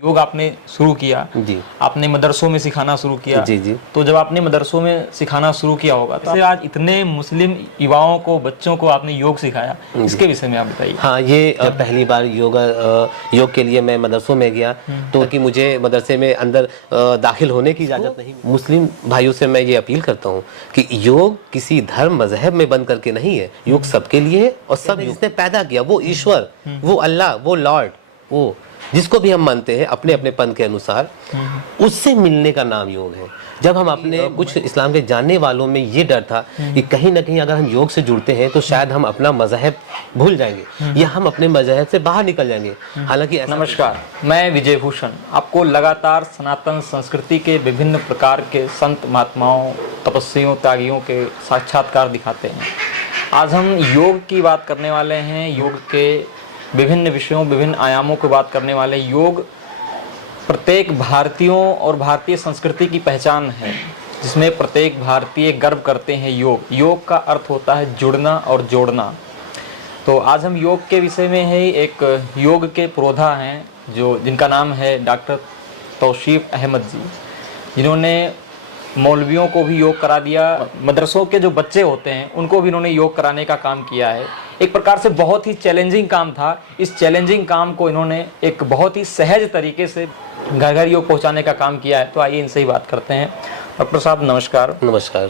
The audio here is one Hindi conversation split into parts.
योग आपने शुरू किया जी। आपने मदरसों में सिखाना शुरू किया जी जी। तो जब आपने मदरसों में सिखाना शुरू किया होगा तो आज इतने मुस्लिम युवाओं को बच्चों को आपने योग सिखाया, इसके विषय में आप बताइए। हाँ, ये पहली बार योग के लिए मैं मदरसों में गया तो कि मुझे मदरसे में अंदर दाखिल होने की इजाज़त नहीं। मुस्लिम भाइयों से मैं ये अपील करता हूँ कि योग किसी धर्म मजहब में बंद करके नहीं है, योग सबके लिए है और सब जिसने पैदा किया वो ईश्वर, वो अल्लाह, वो लॉर्ड, वो जिसको भी हम मानते हैं अपने अपने पंथ के अनुसार, उससे मिलने का नाम योग है। जब हम अपने कुछ इस्लाम के जानने वालों में ये डर था कि कहीं ना कहीं अगर हम योग से जुड़ते हैं तो शायद हम अपना मजहब भूल जाएंगे या हम अपने मजहब से बाहर निकल जाएंगे, हालांकि नमस्कार, मैं विजय भूषण आपको लगातार सनातन संस्कृति के विभिन्न प्रकार के संत महात्माओं, तपस्वियों, त्यागियों के साक्षात्कार दिखाते हैं। आज हम योग की बात करने वाले हैं, योग के विभिन्न विषयों, विभिन्न आयामों की बात करने वाले। योग प्रत्येक भारतीयों और भारतीय संस्कृति की पहचान है, जिसमें प्रत्येक भारतीय गर्व करते हैं। योग का अर्थ होता है जुड़ना और जोड़ना। तो आज हम योग के विषय में है। एक योग के पुरोधा हैं जिनका नाम है डॉक्टर तौसीफ अहमद जी, जिन्होंने मौलवियों को भी योग करा दिया, मदरसों के जो बच्चे होते हैं उनको भी इन्होंने योग कराने का काम किया है। एक प्रकार से बहुत ही चैलेंजिंग काम था। इस चैलेंजिंग काम को इन्होंने एक बहुत ही सहज तरीके से घर घर योग पहुंचाने का काम किया है। तो आइए इनसे ही बात करते हैं। डॉक्टर साहब नमस्कार। नमस्कार।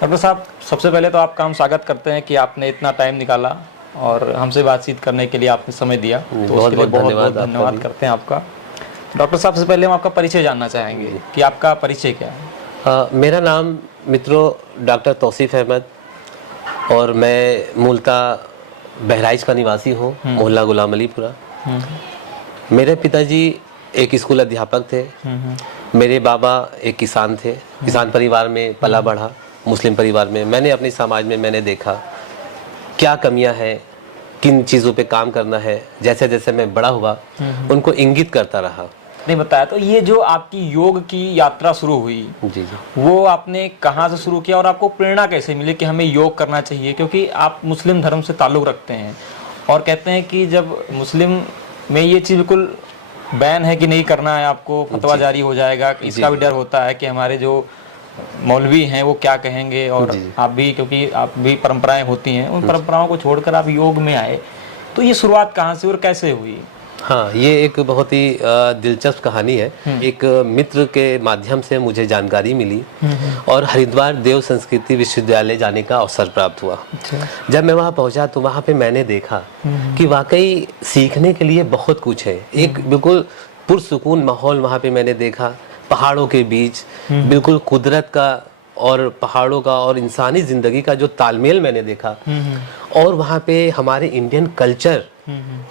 डॉक्टर साहब, सबसे पहले तो आपका हम स्वागत करते हैं कि आपने इतना टाइम निकाला और हमसे बातचीत करने के लिए आपने समय दिया, तो उसके लिए बहुत बहुत धन्यवाद करते हैं आपका। डॉक्टर साहब, सबसे पहले हम आपका परिचय जानना चाहेंगे कि आपका परिचय क्या है। मेरा नाम मित्रों डॉक्टर तौसीफ अहमद और मैं मूलतः बहराइच का निवासी हूँ, मोहल्ला गुलाम अलीपुरा। मेरे पिताजी एक स्कूल अध्यापक थे, मेरे बाबा एक किसान थे, किसान परिवार में पला बढ़ा, मुस्लिम परिवार में। मैंने अपने समाज में मैंने देखा क्या कमियां हैं, किन चीज़ों पे काम करना है। जैसे जैसे मैं बड़ा हुआ उनको इंगित करता रहा। नहीं बताया तो ये जो आपकी योग की यात्रा शुरू हुई जी जी, वो आपने कहाँ से शुरू किया और आपको प्रेरणा कैसे मिली कि हमें योग करना चाहिए? क्योंकि आप मुस्लिम धर्म से ताल्लुक़ रखते हैं और कहते हैं कि जब मुस्लिम में ये चीज़ बिल्कुल बैन है कि नहीं करना है, आपको फतवा जारी हो जाएगा, इसका भी डर होता है कि हमारे जो मौलवी हैं वो क्या कहेंगे। और आप भी, क्योंकि आप भी परंपराएं होती हैं, उन परंपराओं को छोड़कर आप योग में आए, तो ये शुरुआत कहाँ से और कैसे हुई? हाँ, ये एक बहुत ही दिलचस्प कहानी है। एक मित्र के माध्यम से मुझे जानकारी मिली और हरिद्वार देव संस्कृति विश्वविद्यालय जाने का अवसर प्राप्त हुआ। जब मैं वहाँ पहुँचा तो वहाँ पे मैंने देखा कि वाकई सीखने के लिए बहुत कुछ है। एक बिल्कुल पुरसुकून माहौल वहाँ पे मैंने देखा, पहाड़ों के बीच बिल्कुल कुदरत का और पहाड़ों का और इंसानी ज़िंदगी का जो तालमेल मैंने देखा। और वहाँ पे हमारे इंडियन कल्चर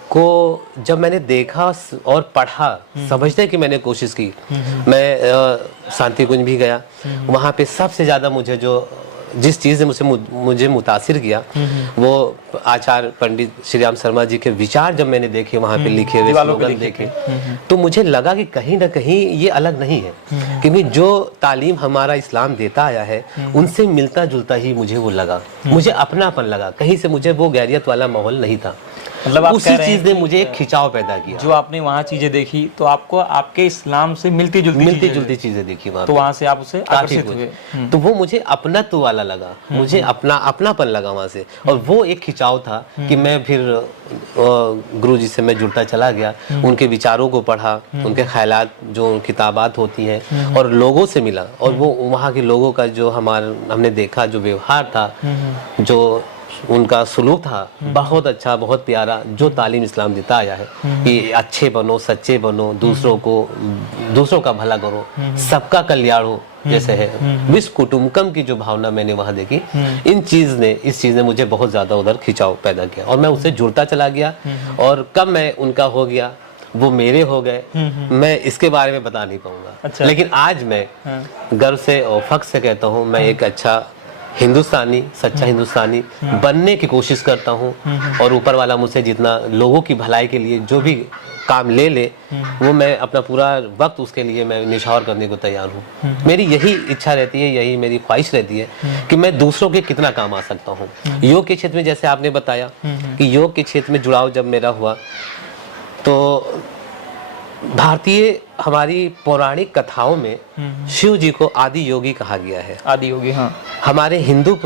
को जब मैंने देखा और पढ़ा, समझने की मैंने कोशिश की। मैं शांति कुंज भी गया, वहाँ पे सबसे ज़्यादा मुझे जिस चीज़ ने मुझे मुतासिर किया वो आचार्य पंडित श्री राम शर्मा जी के विचार जब मैंने देखे, वहाँ पे लिखे हुए स्लोगन देखे, तो मुझे लगा कि कहीं ना कहीं ये अलग नहीं है, क्योंकि जो तालीम हमारा इस्लाम देता आया है उनसे मिलता जुलता ही मुझे वो लगा। मुझे अपनापन लगा, कहीं से मुझे वो गैरियत वाला माहौल नहीं था। मतलब आप उसी चीज ने मुझे एक खिंचाव पैदा किया। जो आपने वहाँ चीजें देखी तो आपको आपके इस्लाम से मिलती जुलती चीजें देखी वहाँ, तो वहाँ से आप उसे आकर्षित हुए। तो वो मुझे अपनत्व वाला लगा, मुझे अपनापन लगा वहाँ से। और वो एक खिंचाव था कि मैं फिर गुरुजी से मैं जुड़ता चला गया, उनके विचारों को पढ़ा, उनके ख्यालात जो किताबात होती हैं, और लोगों से मिला। और वो वहाँ के लोगों का जो हमने देखा, जो व्यवहार था, जो उनका सुलूक था, बहुत अच्छा, बहुत प्यारा, जो तालीम इस्लाम देता आया है कि अच्छे बनो, सच्चे बनो, दूसरों का भला करो, सबका कल्याण हो, जैसे है विश्व कुटुंबकम की जो भावना मैंने वहाँ देखी। इस चीज ने मुझे बहुत ज्यादा उधर खिंचाव पैदा किया और मैं उससे जुड़ता चला गया। और कब मैं उनका हो गया, वो मेरे हो गए, मैं इसके बारे में बता नहीं पाऊंगा। अच्छा। लेकिन आज मैं गर्व से और फख्र से कहता हूँ, मैं एक अच्छा हिंदुस्तानी, सच्चा हिंदुस्तानी बनने की कोशिश करता हूँ। और ऊपर वाला मुझसे जितना लोगों की भलाई के लिए जो भी काम ले वो मैं अपना पूरा वक्त उसके लिए मैं निछावर करने को तैयार हूँ। मेरी यही इच्छा रहती है, यही मेरी ख्वाहिश रहती है कि मैं दूसरों के कितना काम आ सकता हूँ। योग के क्षेत्र में जैसे आपने बताया कि योग के क्षेत्र में जुड़ाव जब मेरा हुआ तो भारतीय हमारी पौराणिक कथाओं में शिव जी को आदि योगी कहा गया है। आदि योगी, हाँ। हमारे हिंदू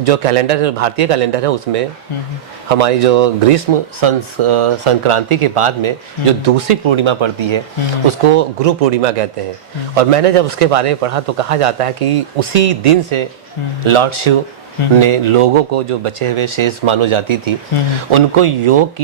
जो कैलेंडर है, भारतीय कैलेंडर है, उसमें हमारी जो ग्रीष्म संक्रांति के बाद में जो दूसरी पूर्णिमा पड़ती है उसको गुरु पूर्णिमा कहते हैं। और मैंने जब उसके बारे में पढ़ा तो कहा जाता है कि उसी दिन से लॉर्ड शिव ने लोगों को, जो बचे हुए शेष मानव जाति थी, उनको योग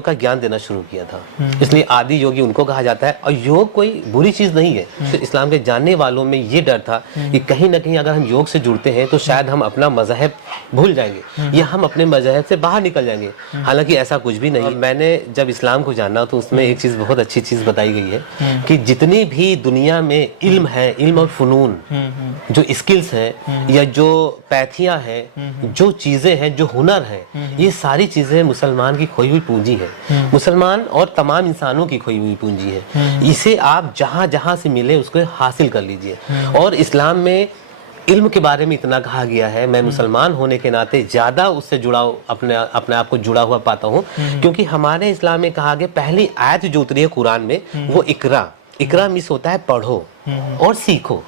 का ज्ञान देना शुरू किया था। इसलिए आदि योगी उनको कहा जाता है। और योग कोई बुरी चीज नहीं है। तो इस्लाम के जानने वालों में ये डर था कि कहीं ना कहीं अगर हम योग से जुड़ते हैं तो शायद हम अपना मजहब भूल जाएंगे या हम अपने मजहब से बाहर निकल जाएंगे। हालांकि ऐसा कुछ भी नहीं। मैंने जब इस्लाम को जाना तो उसमें एक चीज, बहुत अच्छी चीज बताई गई है कि जितनी भी दुनिया में इल्म है, इल्म और फुनून, जो स्किल्स हैं या जो पैथियां हैं, जो चीजें हैं, जो हुनर है, ये सारी चीजें मुसलमान की खोई हुई पूंजी है। मुसलमान और तमाम इंसानों की खोई हुई पूंजी है। इसे आप जहां जहां से मिले उसको हासिल कर लीजिए। और इस्लाम में इल्म के बारे में इतना कहा गया है, मैं मुसलमान होने के नाते ज्यादा उससे जुड़ाव, अपने आप को जुड़ा हुआ पाता हूँ, क्योंकि हमारे इस्लाम में कहा गया, पहली आयत जो उतरी है कुरान में वो इकरा मिस होता है पढ़ो और सीखो।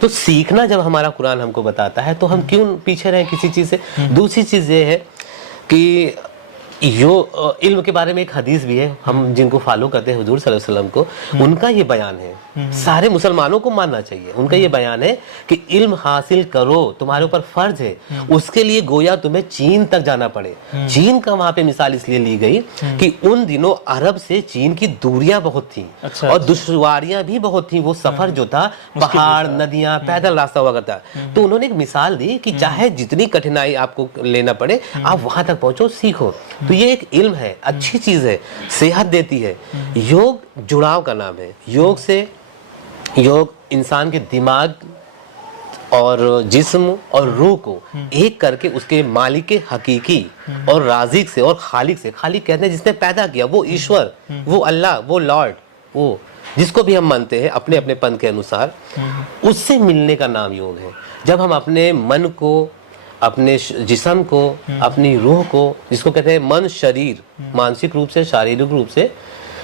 तो सीखना जब हमारा कुरान हमको बताता है तो हम क्यों पीछे रहे किसी चीज से। दूसरी चीज ये है कि इल्म के बारे में एक हदीस भी है, हम जिनको फॉलो करते हैं हुजूर सल्लल्लाहु अलैहि वसल्लम को, उनका ये बयान है, सारे मुसलमानों को मानना चाहिए। उनका ये बयान है कि इल्म हासिल करो, तुम्हारे ऊपर फर्ज है। उसके लिए गोया तुम्हें चीन तक जाना पड़े। चीन का वहां पे मिसाल इसलिए ली गई कि उन दिनों अरब से चीन की दूरियां बहुत थी और दुश्वारियां भी बहुत थी। वो सफर जो था, पहाड़, नदियां, पैदल रास्ता हुआ करता। तो उन्होंने एक मिसाल दी कि चाहे जितनी कठिनाई आपको लेना पड़े, आप वहां तक पहुंचो, सीखो। तो ये एक इल्म है, अच्छी चीज है, सेहत देती है। योग जुड़ाव का नाम है। योग इंसान के दिमाग और जिस्म और रूह को एक करके उसके मालिक के हकीकी और राज़िक से और खालिक से, खालिक कहते हैं जिसने पैदा किया, वो ईश्वर, वो अल्लाह, वो लॉर्ड, वो जिसको भी हम मानते हैं अपने अपने पंथ के अनुसार, उससे मिलने का नाम योग है। जब हम अपने मन को, अपने जिस्म को, अपनी रूह को, जिसको कहते हैं मन, शरीर, मानसिक रूप से, शारीरिक रूप से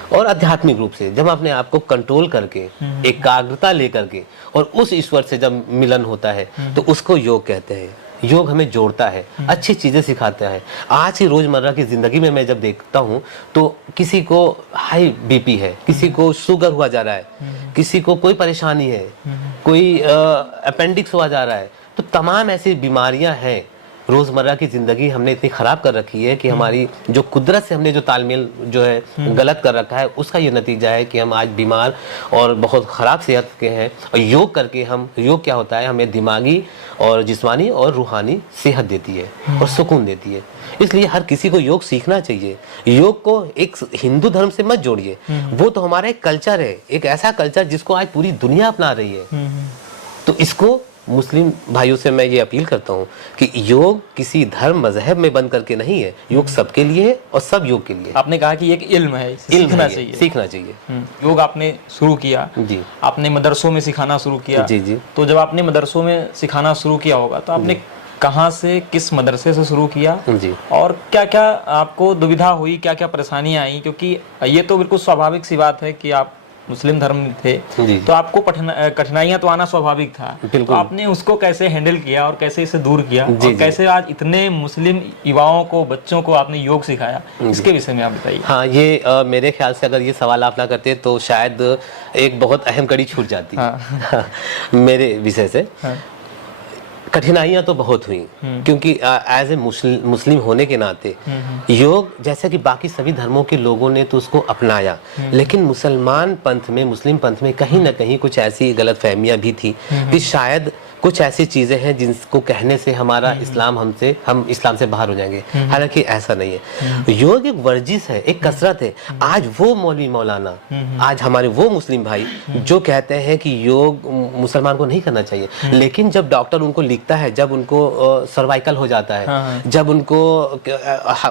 और आध्यात्मिक रूप से, जब अपने आप को कंट्रोल करके, एकाग्रता लेकर के और उस ईश्वर से जब मिलन होता है तो उसको योग कहते हैं। योग हमें जोड़ता है, अच्छी चीजें सिखाता है। आज की रोजमर्रा की जिंदगी में मैं जब देखता हूँ तो किसी को हाई बीपी है, किसी को शुगर हुआ जा रहा है, किसी को कोई परेशानी है, कोई अपेंडिक्स हुआ जा रहा है। तो तमाम ऐसी बीमारियां हैं। रोजमर्रा की जिंदगी हमने इतनी खराब कर रखी है कि हमारी जो कुदरत से हमने जो तालमेल जो है गलत कर रखा है, उसका ये नतीजा है कि हम आज बीमार और बहुत खराब सेहत के हैं। और योग करके योग क्या होता है, हमें दिमागी और जिस्मानी और रूहानी सेहत देती है और सुकून देती है। इसलिए हर किसी को योग सीखना चाहिए। योग को एक हिंदू धर्म से मत जोड़िए, वो तो हमारा एक कल्चर है, एक ऐसा कल्चर जिसको आज पूरी दुनिया अपना रही है। तो इसको मुस्लिम भाइयों से मैं ये अपील करता हूँ कि योग किसी धर्म मजहब में बंद करके नहीं है, योग सबके लिए है और सब योग के लिए। आपने कहा कि एक इल्म है, सीखना चाहिए। योग आपने शुरू किया जी, आपने मदरसों में सिखाना शुरू किया जी जी। तो जब आपने मदरसों में सिखाना शुरू किया होगा तो आपने कहाँ से, किस मदरसे से शुरू किया जी, और क्या क्या आपको दुविधा हुई, क्या क्या परेशानियां आई? क्योंकि ये तो बिल्कुल स्वाभाविक सी बात है कि आप मुस्लिम धर्म में थे तो आपको कठिनाइयां तो आना स्वाभाविक था। तो आपने उसको कैसे हैंडल किया और कैसे इसे दूर किया और कैसे आज इतने मुस्लिम युवाओं को, बच्चों को आपने योग सिखाया, इसके विषय में आप बताइए। हाँ, ये मेरे ख्याल से अगर ये सवाल आप ना करते तो शायद एक बहुत अहम कड़ी छूट जाती। हाँ। मेरे विषय से कठिनाइयां तो बहुत हुई, क्योंकि एज ए मुस्लिम होने के नाते योग, जैसे कि बाकी सभी धर्मों के लोगों ने तो उसको अपनाया, लेकिन मुसलमान पंथ में, मुस्लिम पंथ में कहीं ना कहीं कुछ ऐसी गलतफहमियां भी थी कि शायद कुछ ऐसी चीजें हैं जिनको कहने से हमारा हम इस्लाम से बाहर हो जाएंगे। हालांकि ऐसा नहीं है। योग एक वर्जिश है, एक कसरत है। आज वो मौलवी मौलाना, आज हमारे वो मुस्लिम भाई जो कहते हैं कि योग मुसलमान को नहीं करना चाहिए, लेकिन जब डॉक्टर उनको लिखता है, जब उनको सर्वाइकल हो जाता है, जब उनको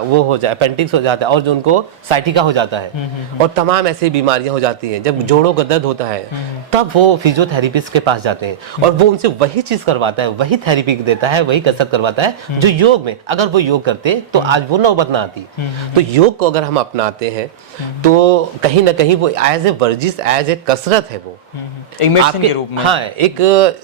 वो हो जाए, अपेंडिक्स हो जाता है, और जो उनको साइटिका हो जाता है और तमाम ऐसी बीमारियां हो जाती हैं, जब जोड़ों का दर्द होता है, तब वो फिजियोथेरेपिस्ट के पास जाते हैं और वो उनसे वही चीज करवाता है, वही थेरेपी देता है, वही कसरत करवाता है जो योग में, अगर वो योग करते तो आज वो नौबत ना आती। तो योग को अगर हम अपनाते हैं तो कहीं ना कहीं वो एज ए वर्जिश, एज ए कसरत है वो एक मेडिसिन के रूप में। हाँ, एक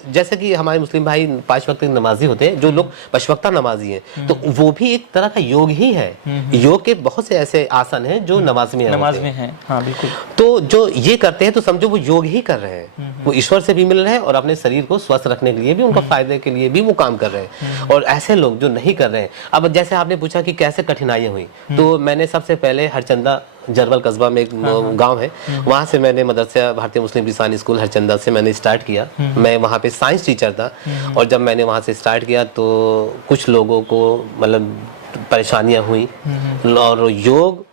जैसे कि हमारे मुस्लिम भाई 5 वक्त नमाजी होते हैं, जो लोग 5 वक्ता नमाजी हैं, तो वो भी एक तरह का योग ही है। योग के बहुत से ऐसे आसन हैं जो नमाज में हैं। हाँ बिल्कुल। तो जो ये करते हैं तो समझो वो योग ही कर रहे हैं, वो ईश्वर से भी मिल रहे हैं और अपने शरीर को स्वस्थ रखने के लिए भी, उनका फायदे के लिए भी वो काम कर रहे हैं। और ऐसे लोग जो नहीं कर रहे हैं, अब जैसे आपने पूछा कि कैसे कठिनाइयां हुई, तो मैंने सबसे पहले हरचंदा जरवल कस्बा में एक गांव है, वहां से मैंने मदरसा भारतीय मुस्लिम लिसानी स्कूल हरचंदा से मैंने स्टार्ट किया। मैं वहां पे साइंस टीचर था और जब मैंने वहां से स्टार्ट किया तो कुछ लोगों को मतलब परेशानियां हुई और योग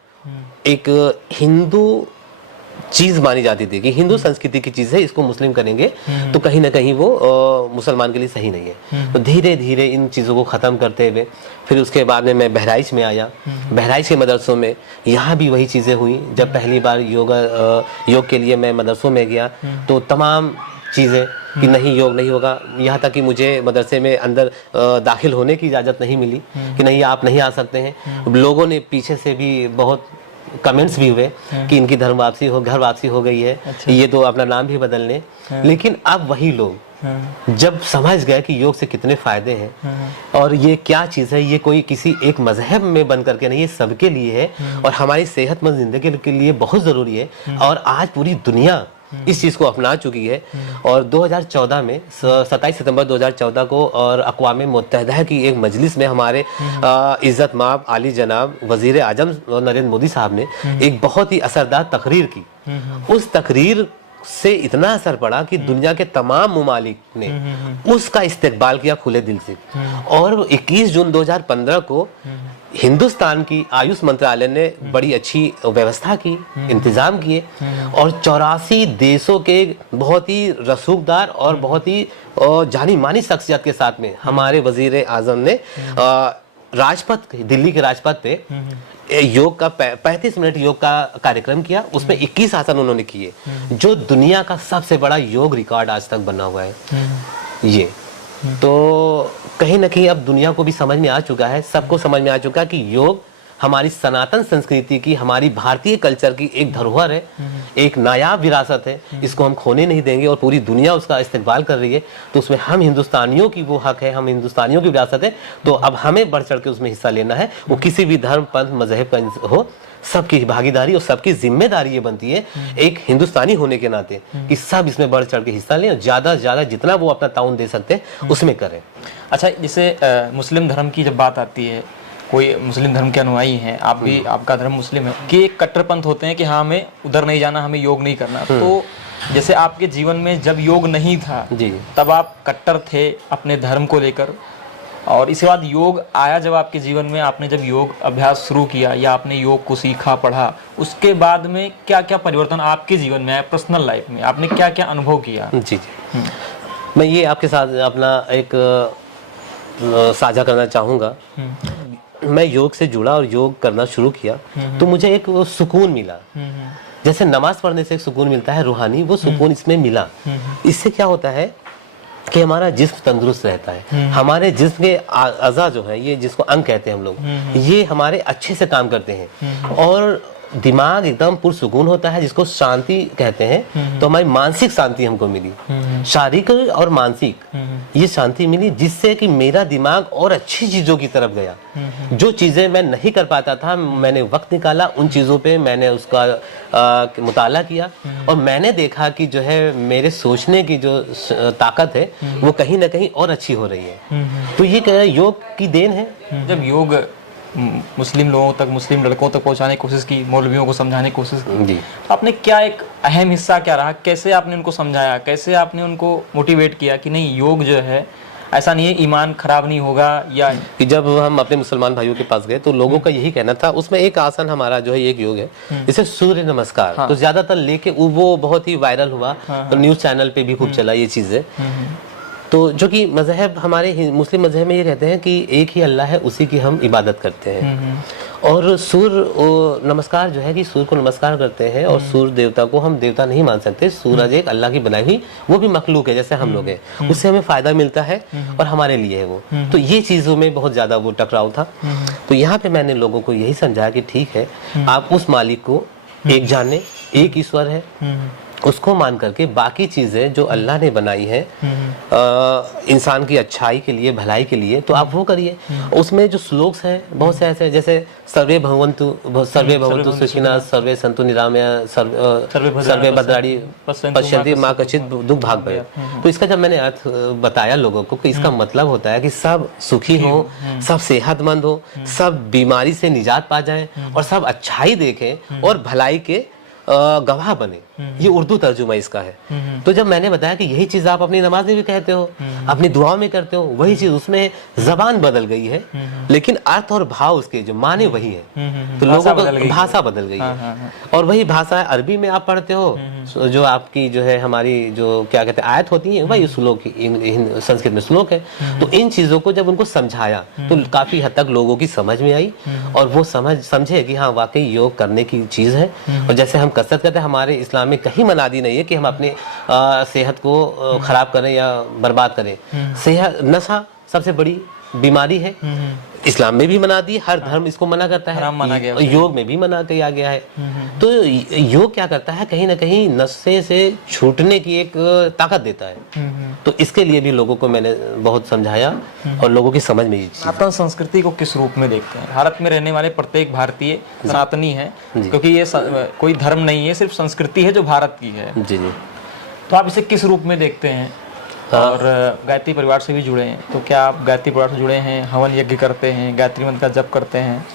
एक हिंदू चीज मानी जाती थी कि हिंदू संस्कृति की चीज है, इसको मुस्लिम करेंगे तो कहीं ना कहीं वो मुसलमान के लिए सही नहीं है। तो धीरे धीरे इन चीज़ों को ख़त्म करते हुए फिर उसके बाद में मैं बहराइच में आया। बहराइच के मदरसों में यहाँ भी वही चीज़ें हुई। जब पहली बार योग के लिए मैं मदरसों में गया तो तमाम चीज़ें कि नहीं योग नहीं होगा, यहाँ तक कि मुझे मदरसे में अंदर दाखिल होने की इजाज़त नहीं मिली कि नहीं आप नहीं आ सकते हैं। लोगों ने पीछे से भी बहुत कमेंट्स भी हुए कि इनकी धर्म वापसी हो, घर वापसी हो गई है। अच्छा। ये तो अपना नाम भी बदल लें। लेकिन अब वही लोग जब समझ गए कि योग से कितने फायदे हैं और ये क्या चीज़ है, ये कोई किसी एक मजहब में बन करके नहीं, ये सबके लिए है और हमारी सेहतमंद जिंदगी के लिए बहुत ज़रूरी है। और आज पूरी दुनिया इस चीज़ को अपना चुकी है। और 2014 में 27 सितंबर 2014 को और अक़वाम मुत्तहिदा की एक मजलिस में हमारे इज़्ज़त माब आली जनाब वज़ीर आज़म नरेंद्र मोदी साहब ने एक बहुत ही असरदार तकरीर की। उस तकरीर से इतना असर पड़ा कि दुनिया के तमाम ममालिक ने उसका इस्तकबाल किया खुले दिल से। और 21 जून 2015 को हिंदुस्तान की आयुष मंत्रालय ने बड़ी अच्छी व्यवस्था की, इंतजाम किए और 84 देशों के बहुत ही रसूखदार और बहुत ही जानी मानी शख्सियत के साथ में हमारे वजीर आजम ने राजपथ, दिल्ली के राजपथ पे योग का 35 मिनट योग का कार्यक्रम किया। उसमें 21 आसन उन्होंने किए, जो दुनिया का सबसे बड़ा योग रिकॉर्ड आज तक बना हुआ है। ये तो कहीं ना कहीं अब दुनिया को भी समझ में आ चुका है, सबको समझ में आ चुका है कि योग हमारी सनातन संस्कृति की, हमारी भारतीय कल्चर की एक धरोहर है, एक नायाब विरासत है। इसको हम खोने नहीं देंगे और पूरी दुनिया उसका इस्तेमाल कर रही है। तो उसमें हम हिंदुस्तानियों की वो हक है, हम हिंदुस्तानियों की विरासत है, तो अब हमें बढ़ चढ़ के उसमें हिस्सा लेना है। वो किसी भी धर्म पंथ मजहब का हो, सबकी भागीदारी और सबकी जिम्मेदारी ये बनती है एक हिंदुस्तानी होने के नाते कि सब इसमें बढ़ चढ़ के हिस्सा लें और ज़्यादा से ज़्यादा जितना वो अपना ताउन दे सकते हैं उसमें करें। अच्छा, जैसे मुस्लिम धर्म की जब बात आती है, कोई मुस्लिम धर्म के अनुयायी हैं, आप भी, आपका धर्म मुस्लिम है, कि एक कट्टरपंथ होते हैं कि हाँ हमें उधर नहीं जाना, हमें योग नहीं करना। तो जैसे आपके जीवन में जब योग नहीं था जी, तब आप कट्टर थे अपने धर्म को लेकर, और इसके बाद योग आया जब आपके जीवन में, आपने जब योग अभ्यास शुरू किया या आपने योग को सीखा पढ़ा, उसके बाद में क्या क्या परिवर्तन आपके जीवन में आया, पर्सनल लाइफ में आपने क्या क्या अनुभव किया? जी जी, मैं ये आपके साथ अपना एक साझा करना चाहूँगा। मैं योग से जुड़ा और योग करना शुरू किया तो मुझे एक सुकून मिला। जैसे नमाज पढ़ने से एक सुकून मिलता है रूहानी, वो सुकून इसमें मिला। इससे क्या होता है कि हमारा जिस्म तंदुरुस्त रहता है, हमारे जिस्म के अज़ा जो है, ये जिसको अंग कहते हैं हम लोग, ये हमारे अच्छे से काम करते हैं और दिमाग एकदम पुरसुकून होता है, जिसको शांति कहते हैं। तो हमारी मानसिक शांति हमको मिली, शारीरिक और मानसिक ये शांति मिली, जिससे कि मेरा दिमाग और अच्छी चीज़ों की तरफ गया। जो चीज़ें मैं नहीं कर पाता था, मैंने वक्त निकाला, उन चीज़ों पे मैंने उसका मुताला किया और मैंने देखा कि जो है मेरे सोचने की जो ताकत है वो कहीं ना कहीं और अच्छी हो रही है। तो ये योग की देन है। जब योग मुस्लिम लोगों तक, मुस्लिम लड़कों तक पहुंचाने की कोशिश की, मौलवियों को समझाने की कोशिश की जी, आपने क्या एक अहम हिस्सा क्या रहा, कैसे आपने उनको समझाया, कैसे आपने उनको मोटिवेट किया कि नहीं योग जो है ऐसा नहीं है, ईमान खराब नहीं होगा? या कि जब हम अपने मुसलमान भाइयों के पास गए तो लोगों का यही कहना था, उसमें एक आसन हमारा जो है एक योग है, जैसे सूर्य नमस्कार। हाँ। तो ज्यादातर लेके वो बहुत ही वायरल हुआ, तो न्यूज चैनल पे भी खूब चला ये चीजें। तो जो कि मजहब हमारे मुस्लिम मजहब में ये कहते हैं कि एक ही अल्लाह है, उसी की हम इबादत करते हैं। और सूर्य नमस्कार जो है कि सूर्य को नमस्कार करते हैं, और सूर्य देवता को हम देवता नहीं मान सकते। सूरज एक अल्लाह की बनाई हुई वो भी मखलूक है जैसे हम लोग हैं, उससे हमें फायदा मिलता है और हमारे लिए है वो। तो ये चीज़ों में बहुत ज़्यादा वो टकराव था। तो यहाँ पे मैंने लोगों को यही समझाया कि ठीक है, आप उस मालिक को एक जाने, एक ईश्वर है, उसको मान करके बाकी चीज़ें जो अल्लाह ने बनाई है इंसान की अच्छाई के लिए, भलाई के लिए, तो आप वो करिए। उसमें जो श्लोक्स हैं बहुत से ऐसे, जैसे सर्वे भवन्तु सुखिनः, सर्वे सन्तु निरामया, सर्वे भद्राणि पश्यन्ति मा कश्चित् दुःख भाग् भवेत्। तो इसका जब मैंने अर्थ बताया लोगों को कि इसका मतलब होता है कि सब सुखी हो, सब सेहतमंद हो, सब बीमारी से निजात पा जाएं और सब अच्छाई देखें और भलाई के गवाह बने, ये उर्दू तर्जुमा इसका है। तो जब मैंने बताया कि यही चीज आप अपनी नमाज में भी कहते हो, अपनी दुआओं में करते हो, वही चीज, उसमें जबान बदल गई है लेकिन अर्थ और भाव उसके जो माने वही है। तो लोगों को भाषा बदल गई है, और वही भाषा अरबी में आप पढ़ते हो, जो आपकी जो है हमारी जो क्या कहते हैं आयत होती है, वही श्लोक संस्कृत में श्लोक है। तो इन चीजों को जब उनको समझाया तो काफी हद तक लोगों की समझ में आई, और वो समझे कि हाँ वाकई योग करने की चीज है। और जैसे हम कसरत करते हैं, हमारे इस्लाम में कहीं मनादी नहीं है कि हम अपने सेहत को खराब करें या बर्बाद करें। सेहत नशा सबसे बड़ी बीमारी है, इस्लाम में भी मना दी, हर धर्म इसको मना करता है, मना गया, योग में भी मना किया गया है। तो योग क्या करता है, कहीं ना कहीं नशे से छूटने की एक ताकत देता है। तो इसके लिए भी लोगों को मैंने बहुत समझाया और लोगों की समझ में ये चीज़। सनातन संस्कृति को किस रूप में देखते हैं? भारत में रहने वाले प्रत्येक भारतीय सनातनी है, क्योंकि ये कोई धर्म नहीं है, सिर्फ संस्कृति है जो भारत की है। जी जी। तो आप इसे किस रूप में देखते हैं? और गायत्री परिवार से भी जुड़े हैं, तो क्या आप गायत्री परिवार से जुड़े हैं, हवन यज्ञ करते हैं, गायत्री मंत्र का जप करते हैं?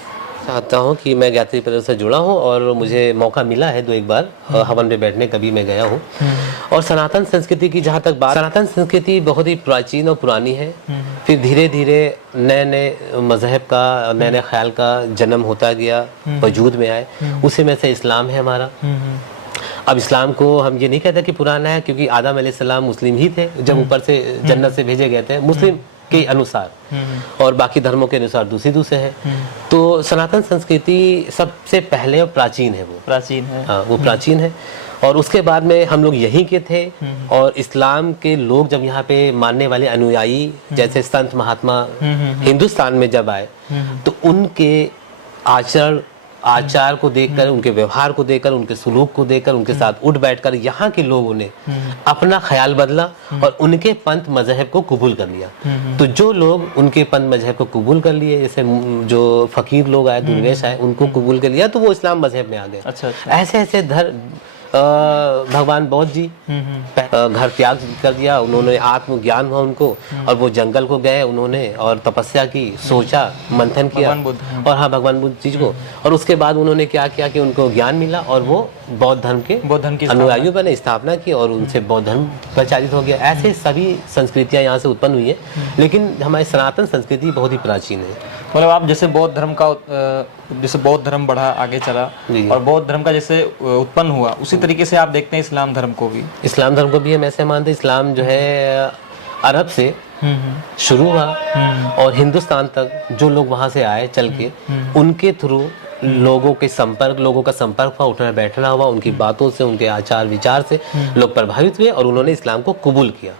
चाहता हूँ कि मैं गायत्री परिवार से जुड़ा हूँ, और मुझे मौका मिला है 2-1 बार हवन में बैठने, कभी मैं गया हूँ। और सनातन संस्कृति की जहाँ तक बात, सनातन संस्कृति बहुत ही प्राचीन और पुरानी है। फिर धीरे धीरे नए नए मजहब का, नए नए ख्याल का जन्म होता गया, वजूद में आए। उसी में से इस्लाम है हमारा। अब इस्लाम को हम ये नहीं कहते कि पुराना है, क्योंकि आदम अलैहिस्सलाम मुस्लिम ही थे जब ऊपर से जन्नत से भेजे गए थे, मुस्लिम के अनुसार, और बाकी धर्मों के अनुसार दूसरे हैं। तो सनातन संस्कृति सबसे पहले और प्राचीन है, वो प्राचीन है। हाँ, वो प्राचीन है। और उसके बाद में हम लोग यहीं के थे, और इस्लाम के लोग जब यहाँ पे मानने वाले अनुयायी जैसे संत महात्मा हिंदुस्तान में जब आए, तो उनके आचार को देखकर, उनके व्यवहार को देखकर, उनके सुलूक को देखकर, उनके साथ उठ बैठकर यहाँ के लोगों ने अपना ख्याल बदला और उनके पंथ मजहब को कबूल कर लिया। तो जो लोग उनके पंथ मजहब को कबूल कर लिए, जैसे जो फकीर लोग आए, दुर्वेश आए, उनको कबूल कर लिया, तो वो इस्लाम मजहब में आ गए। अच्छा। ऐसे ऐसे भगवान बौद्ध जी घर त्याग कर दिया, उन्होंने आत्मज्ञान हुआ उनको, और वो जंगल को गए उन्होंने, और तपस्या की, सोचा, मंथन किया, और हाँ भगवान बुद्ध जी को। और उसके बाद उन्होंने क्या किया कि उनको ज्ञान मिला, और वो बौद्ध धर्म के अनुयायियों बने, स्थापना की, और उनसे बौद्ध धर्म प्रचारित हो गया। ऐसे सभी संस्कृतियाँ यहाँ से उत्पन्न हुई है, लेकिन हमारी सनातन संस्कृति बहुत ही प्राचीन है। मतलब आप जैसे बौद्ध धर्म का, जैसे बौद्ध धर्म बढ़ा, आगे चला, और बौद्ध धर्म का जैसे उत्पन्न हुआ, उसी तरीके से आप देखते हैं इस्लाम धर्म को भी? इस्लाम धर्म को भी हम ऐसे मानते हैं। इस्लाम जो है अरब से शुरू हुआ, और हिंदुस्तान तक जो लोग वहाँ से आए चल के, उनके थ्रू लोगों का संपर्क हुआ, उठना बैठना हुआ, उनकी बातों से, उनके आचार विचार से लोग प्रभावित हुए, और उन्होंने इस्लाम को कबूल किया।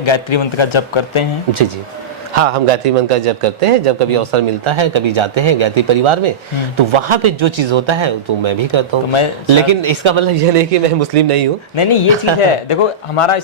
गायत्री मंत्र का जप करते हैं? जी जी, हाँ, हम गायत्री मंत्र का जप करते हैं। जब कभी अवसर मिलता है, कभी जाते हैं गायत्री परिवार में, तो वहाँ पे जो चीज होता है तो मैं भी करता हूँ। लेकिन इसका मतलब ये नहीं कि मैं मुस्लिम नहीं हूँ। नहीं, ये चीज है। देखो हमारा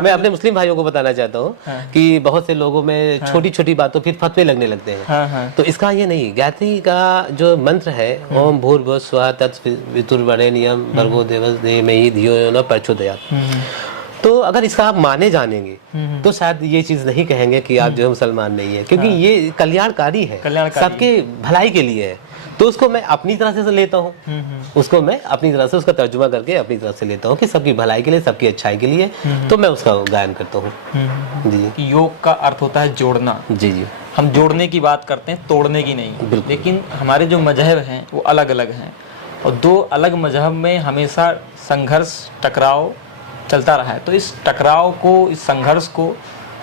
मैं अपने मुस्लिम भाइयों को बताना चाहता हूँ कि बहुत से लोगों में छोटी छोटी बातों फिर फतवे लगने लगते हैं। तो इसका ये नहीं, गायत्री का जो मंत्र है, ओम भूर्भुवः स्वः तत्सवितुर्वरेण्यं भर्गो देवस्य धीमहि धियो यो न प्रचोदयात्। तो अगर इसका आप माने जानेंगे तो शायद ये चीज नहीं कहेंगे कि आप जो है मुसलमान नहीं है, क्योंकि ये कल्याणकारी है, सबके भलाई के लिए है। तो उसको मैं अपनी तरह से लेता हूँ, उसको मैं अपनी तरह से उसका तर्जुमा करके अपनी तरह से लेता हूँ कि सबकी भलाई के लिए, सबकी अच्छाई के लिए, तो मैं उसका गायन करता हूँ। जी। योग का अर्थ होता है जोड़ना। जी जी। हम जोड़ने की बात करते हैं, तोड़ने की नहीं। लेकिन हमारे जो मजहब हैं वो अलग अलग हैं, और दो अलग मजहब में हमेशा संघर्ष, टकराव चलता रहा है। तो इस टकराव को, इस संघर्ष को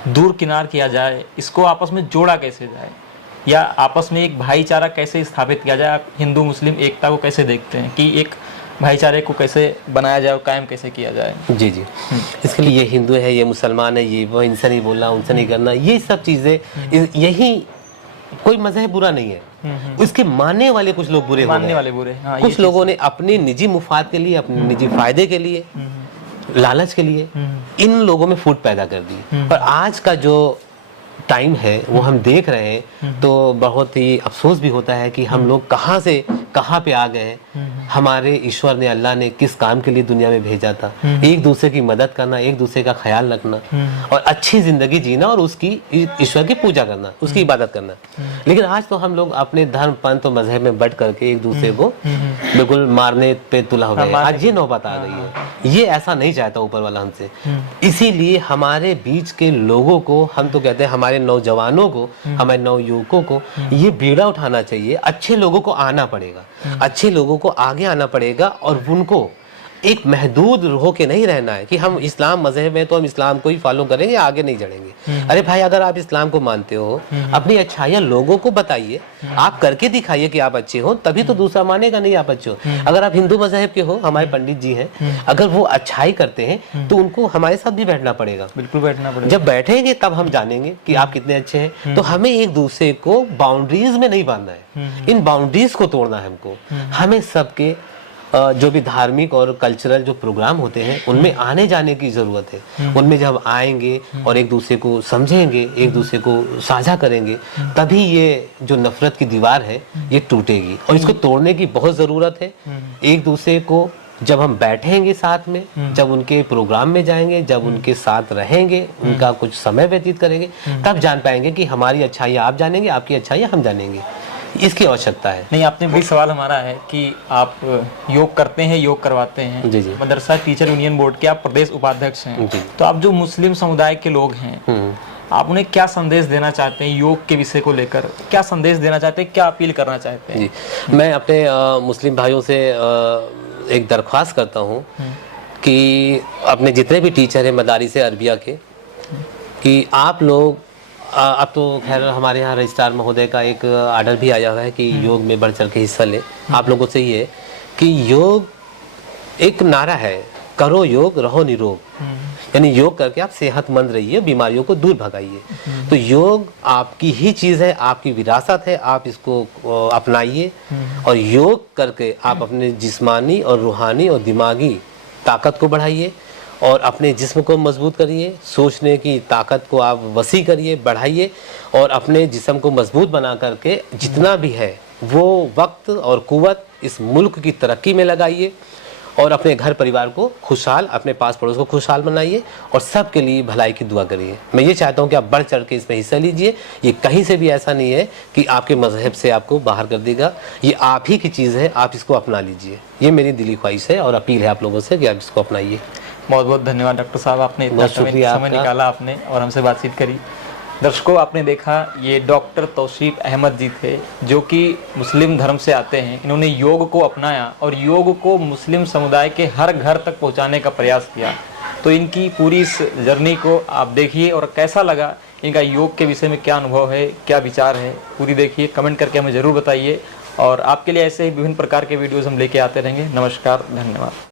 दूर किनार किया जाए, इसको आपस में जोड़ा कैसे जाए, या आपस में एक भाईचारा कैसे स्थापित किया जाए? आप हिंदू मुस्लिम एकता को कैसे देखते हैं कि एक भाईचारे को कैसे बनाया जाए और कायम कैसे किया जाए? जी जी, इसके लिए ये हिंदू है, ये मुसलमान है, ये वो, इनसे नहीं बोलना, उनसे नहीं करना, ये सब चीज़ें, यही कोई मजहब बुरा नहीं है, उसके मानने वाले कुछ लोग बुरे, मानने वाले बुरे, हाँ, कुछ लोगों ने अपने निजी मुफाद के लिए, अपने निजी फायदे के लिए, लालच के लिए इन लोगों में फूट पैदा कर दी। और आज का जो टाइम है वो हम देख रहे हैं, तो बहुत ही अफसोस भी होता है कि हम लोग कहाँ से कहाँ पे आ गए हैं। हमारे ईश्वर ने, अल्लाह ने किस काम के लिए दुनिया में भेजा था? एक दूसरे की मदद करना, एक दूसरे का ख्याल रखना और अच्छी जिंदगी जीना और उसकी ईश्वर की पूजा करना, उसकी इबादत करना। लेकिन आज तो हम लोग अपने धर्म, पंथ और मजहब में बट करके एक दूसरे को बिल्कुल मारने पे तुला हो गए। आज ये नौबत आ गई है, ये ऐसा नहीं चाहता ऊपर वाला हमसे। इसीलिए हमारे बीच के लोगों को, हम तो कहते हैं हमारे नौजवानों को, हमारे नवयुवकों को ये बीड़ा उठाना चाहिए। अच्छे लोगों को आना पड़ेगा, अच्छे लोगों को आगे आना पड़ेगा और उनको एक महदूद होके नहीं रहना है कि हम इस्लाम मजहब में तो हम इस्लाम को ही फॉलो करेंगे, आगे नहीं बढ़ेंगे। अरे भाई, अगर आप इस्लाम को मानते हो, अपनी अच्छाइयाँ लोगों को बताइए, आप करके दिखाइए कि आप अच्छे हो, तभी तो दूसरा मानेगा नहीं आप अच्छे हो। अगर आप हिंदू मजहब के हो, हमारे पंडित जी हैं, अगर वो अच्छाई करते हैं तो उनको हमारे साथ भी बैठना पड़ेगा। बिल्कुल बैठना पड़ेगा। जब बैठेंगे तब हम जानेंगे कि आप कितने अच्छे हैं। तो हमें एक दूसरे को बाउंड्रीज में नहीं बांधना है, इन बाउंड्रीज को तोड़ना है हमको। हमें सबके जो भी धार्मिक और कल्चरल जो प्रोग्राम होते हैं उनमें आने जाने की ज़रूरत है। उनमें जब आएंगे और एक दूसरे को समझेंगे, एक दूसरे को साझा करेंगे, तभी ये जो नफरत की दीवार है ये टूटेगी। और इसको तोड़ने की बहुत ज़रूरत है। एक दूसरे को जब हम बैठेंगे साथ में, जब उनके प्रोग्राम में जाएंगे, जब उनके साथ रहेंगे, उनका कुछ समय व्यतीत करेंगे, तब जान पाएंगे कि हमारी अच्छाइयाँ आप जानेंगे, आपकी अच्छाइयाँ हम जानेंगे। इसकी आवश्यकता है। नहीं, आपने वही सवाल हमारा है कि आप योग करते हैं, योग करवाते हैं, जी जी, मदरसा टीचर यूनियन बोर्ड के आप प्रदेश उपाध्यक्ष हैं, तो आप जो मुस्लिम समुदाय के लोग हैं, आप उन्हें क्या संदेश देना चाहते हैं? योग के विषय को लेकर क्या संदेश देना चाहते हैं, क्या अपील करना चाहते हैं? जी, मैं अपने मुस्लिम भाइयों से एक दरख्वास्त करता हूँ कि अपने जितने भी टीचर हैं मदारिस अरबिया के, कि आप लोग, अब तो खैर हमारे यहाँ रजिस्ट्रार महोदय का एक आर्डर भी आया हुआ है कि योग में बढ़ चढ़ के हिस्सा लें। आप लोगों से ये है कि योग एक नारा है, करो योग रहो निरोग, यानी योग करके आप सेहतमंद रहिए, बीमारियों को दूर भगाइए। तो योग आपकी ही चीज़ है, आपकी विरासत है, आप इसको अपनाइए और योग करके आप अपने जिस्मानी और रूहानी और दिमागी ताकत को बढ़ाइए और अपने जिस्म को मजबूत करिए, सोचने की ताकत को आप वसी करिए, बढ़ाइए और अपने जिस्म को मजबूत बना करके जितना भी है वो वक्त और कुव्वत इस मुल्क की तरक्की में लगाइए और अपने घर परिवार को खुशहाल, अपने पास पड़ोस को खुशहाल बनाइए और सबके लिए भलाई की दुआ करिए। मैं ये चाहता हूँ कि आप बढ़ चढ़ के इसमें हिस्सा लीजिए। ये कहीं से भी ऐसा नहीं है कि आपके मजहब से आपको बाहर कर देगा, ये आप ही की चीज़ है, आप इसको अपना लीजिए। ये मेरी दिली ख्वाहिश है और अपील है आप लोगों से कि आप इसको अपनाइए। बहुत बहुत धन्यवाद डॉक्टर साहब, आपने इतना समय निकाला आपने और हमसे बातचीत करी। दर्शकों, आपने देखा ये डॉक्टर तौसीफ अहमद जी थे जो कि मुस्लिम धर्म से आते हैं। इन्होंने योग को अपनाया और योग को मुस्लिम समुदाय के हर घर तक पहुंचाने का प्रयास किया। तो इनकी पूरी इस जर्नी को आप देखिए और कैसा लगा, इनका योग के विषय में क्या अनुभव है, क्या विचार है, पूरी देखिए, कमेंट करके हमें ज़रूर बताइए। और आपके लिए ऐसे ही विभिन्न प्रकार के वीडियोज़ हम लेके आते रहेंगे। नमस्कार, धन्यवाद।